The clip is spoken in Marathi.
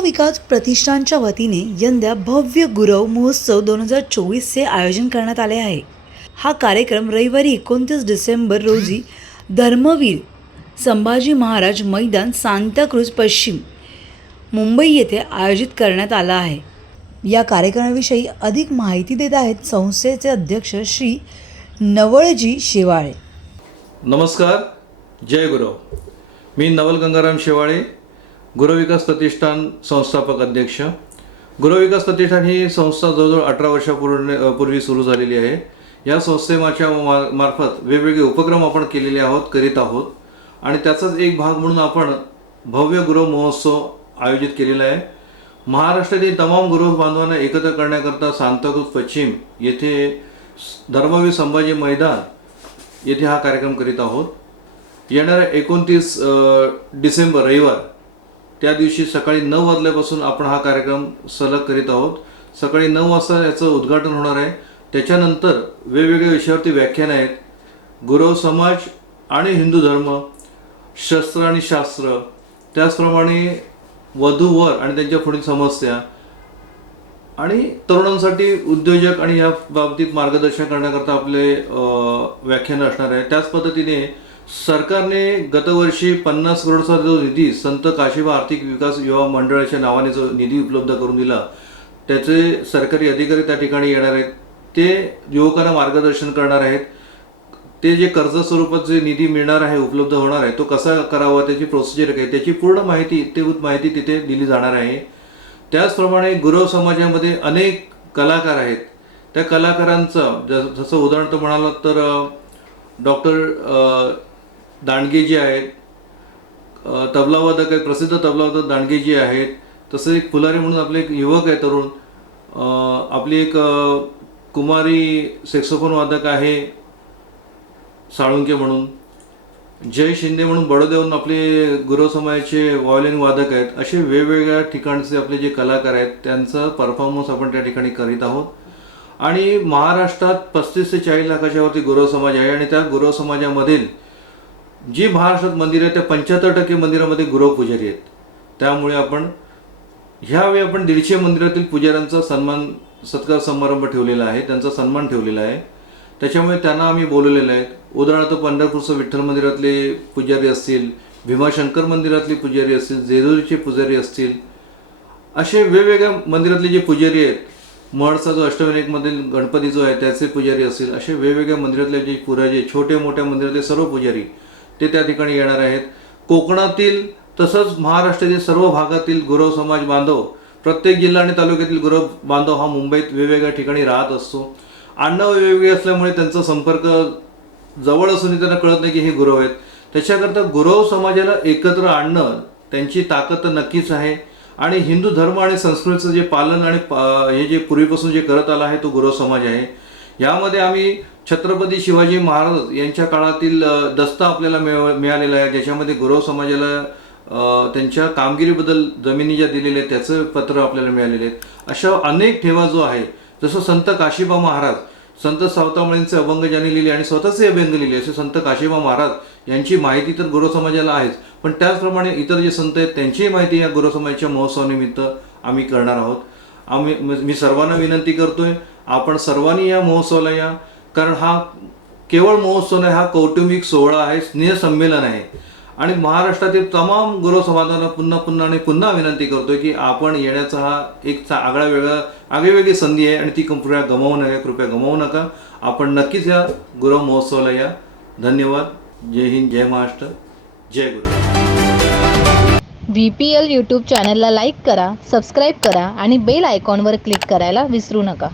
विकास प्रतिष्ठानच्या वतीने यंदा भव्य गुरव महोत्सव दोन हजार चोवीसचे आयोजन करण्यात आले आहे. हा कार्यक्रम रविवारी एकोणतीस डिसेंबर रोजी धर्मवीर संभाजी महाराज मैदान सांताक्रूज पश्चिम मुंबई येथे आयोजित करण्यात आला आहे. या कार्यक्रमाविषयी अधिक माहिती देत आहेत संस्थेचे अध्यक्ष श्री नवळजी शेवाळे. नमस्कार जय गुरव. मी नवल गंगाराम शेवाळे गुरुविकास प्रतिष्ठान संस्थापक अध्यक्ष. गुरुविकास प्रतिष्ठान ही संस्था जवळजवळ अठरा वर्षापूर्वी पूर्वी सुरू झालेली आहे. या संस्थेमाच्या मा- मार्फत वेगवेगळे उपक्रम आपण केलेले आहोत करीत आहोत. आणि त्याचाच एक भाग म्हणून आपण भव्य गुरु महोत्सव आयोजित केलेला आहे. महाराष्ट्रातील तमाम गुरु बांधवांना एकत्र करण्याकरता सांताक्रूज पश्चिम येथे धर्मवीर संभाजी मैदान येथे हा कार्यक्रम करीत आहोत. येणाऱ्या एकोणतीस डिसेंबर रविवार त्या दिवशी सकाळी नऊ वाजल्यापासून आपण हा कार्यक्रम सलग करीत आहोत. सकाळी नऊ वाजता याचं उद्घाटन होणार आहे. त्याच्यानंतर वेगवेगळ्या विषयावरती व्याख्यान आहेत. गुरव समाज आणि हिंदू धर्म शस्त्र आणि शास्त्र त्याचप्रमाणे वधू वर आणि त्यांच्या पुढील समस्या आणि तरुणांसाठी उद्योजक आणि या बाबतीत मार्गदर्शन करण्याकरता आपले अ, व्याख्यान असणार आहे. त्याच पद्धतीने सरकारने गतवर्षी पन्नास करोडचा जो निधी संत काशीबा आर्थिक विकास युवा मंडळाच्या नावाने जो निधी उपलब्ध करून दिला त्याचे सरकारी अधिकारी त्या ठिकाणी येणार आहेत. ते युवकांना मार्गदर्शन करणार आहेत. ते जे कर्ज स्वरूपात जे निधी मिळणार आहे उपलब्ध होणार आहे तो कसा करावा त्याची प्रोसिजर काय त्याची पूर्ण माहिती इत्यभूत माहिती तिथे दिली जाणार आहे. त्याचप्रमाणे गुरव समाजामध्ये अनेक कलाकार आहेत. त्या कलाकारांचं जसं उदाहरण म्हणाल तर डॉक्टर दांडगे जे आहेत तबलावादक आहेत प्रसिद्ध तबलावादक दांडगे जी आहेत तसं एक फुलारी म्हणून आपले एक युवक आहे तरुण आपली एक कुमारी सेक्सोफोन वादक आहे साळुंके म्हणून जय शिंदे म्हणून बडोदेवून आपले गुरव समाजाचे व्हायोलिन वादक आहेत असे वेगवेगळ्या ठिकाणचे आपले जे कलाकार आहेत त्यांचा परफॉर्मन्स आपण त्या ठिकाणी करीत आहोत. आणि महाराष्ट्रात पस्तीस ते चाळीस लाखाच्या वरती गुरव समाज आहे आणि त्या गुरव समाजामधील जी महाराष्ट्रात मंदिरं आहेत त्या पंच्याहत्तर टक्के मंदिरामध्ये गुरव पुजारी आहेत. त्यामुळे आपण ह्यावेळी आपण दीडशे मंदिरातील पुजाऱ्यांचा सन्मान सत्कार समारंभ ठेवलेला आहे त्यांचा सन्मान ठेवलेला आहे. त्याच्यामुळे त्यांना आम्ही बोलवलेलं आहे. उदाहरणार्थ पंढरपूरचं विठ्ठल मंदिरातले पुजारी असतील भीमाशंकर मंदिरातले पुजारी असतील जेजुरीचे पुजारी असतील असे वेगवेगळ्या मंदिरातले जे पुजारी आहेत महडचा जो अष्टविनायकमधील गणपती जो आहे त्याचे पुजारी असतील असे वेगवेगळ्या मंदिरातले जे पुराजे छोटे मोठ्या मंदिरातले सर्व पुजारी ते त्या ठिकाणी येणार आहेत. कोकणातील तसंच महाराष्ट्रातील सर्व भागातील गुरव समाज बांधव प्रत्येक जिल्हा आणि तालुक्यातील गुरव बांधव हा मुंबईत वेगवेगळ्या ठिकाणी राहत असतो. आडनाव वेगवेगळे असल्यामुळे त्यांचा संपर्क जवळ असूनही त्यांना कळत नाही की हे गुरव आहेत. त्याच्याकरता गुरव समाजाला एकत्र आणणं त्यांची ताकद तर नक्कीच आहे. आणि हिंदू धर्म आणि संस्कृतीचं जे पालन आणि पा- हे जे पूर्वीपासून जे करत आला आहे तो गुरव समाज आहे. यामध्ये आम्ही छत्रपती शिवाजी महाराज यांच्या काळातील दस्ता आपल्याला मिळ मिळालेला आहे. ज्याच्यामध्ये गुरव समाजाला त्यांच्या कामगिरीबद्दल जमिनी ज्या दिलेल्या आहेत त्याचं पत्र आपल्याला मिळालेले आहेत अशा अनेक ठेवा जो आहे जसं संत काशीबा महाराज संत सावतामळींचे अभंग ज्यांनी लिहिले आणि स्वतःचे अभंग लिहिले असे संत काशीबा महाराज यांची माहिती तर गुरु समाजाला आहेच. पण त्याचप्रमाणे इतर जे संत आहेत त्यांचीही माहिती या गुरु समाजाच्या महोत्सवानिमित्त आम्ही करणार आहोत. आम्ही मी सर्वांना विनंती करतोय आपण सर्वांनी या महोत्सवाला या. कारण हा केवळ महोत्सव नाही हा कौटुंबिक सोहळा आहे स्नेह संमेलन आहे. आणि महाराष्ट्रातील तमाम गुरु समाजांना पुन्हा पुन्हा आणि पुन्हा विनंती करतोय की आपण येण्याचा हा एक आगळा वेगळा आगळीवेगळी संधी आहे आणि ती कृपया गमावू नका कृपया गमावू नका. आपण नक्कीच या गुरु महोत्सवाला या. धन्यवाद. जय हिंद जय महाराष्ट्र जय गुरु. व्ही पी एल यूट्यूब चॅनलला लाईक करा सबस्क्राईब करा आणि बेल आयकॉनवर क्लिक करायला विसरू नका.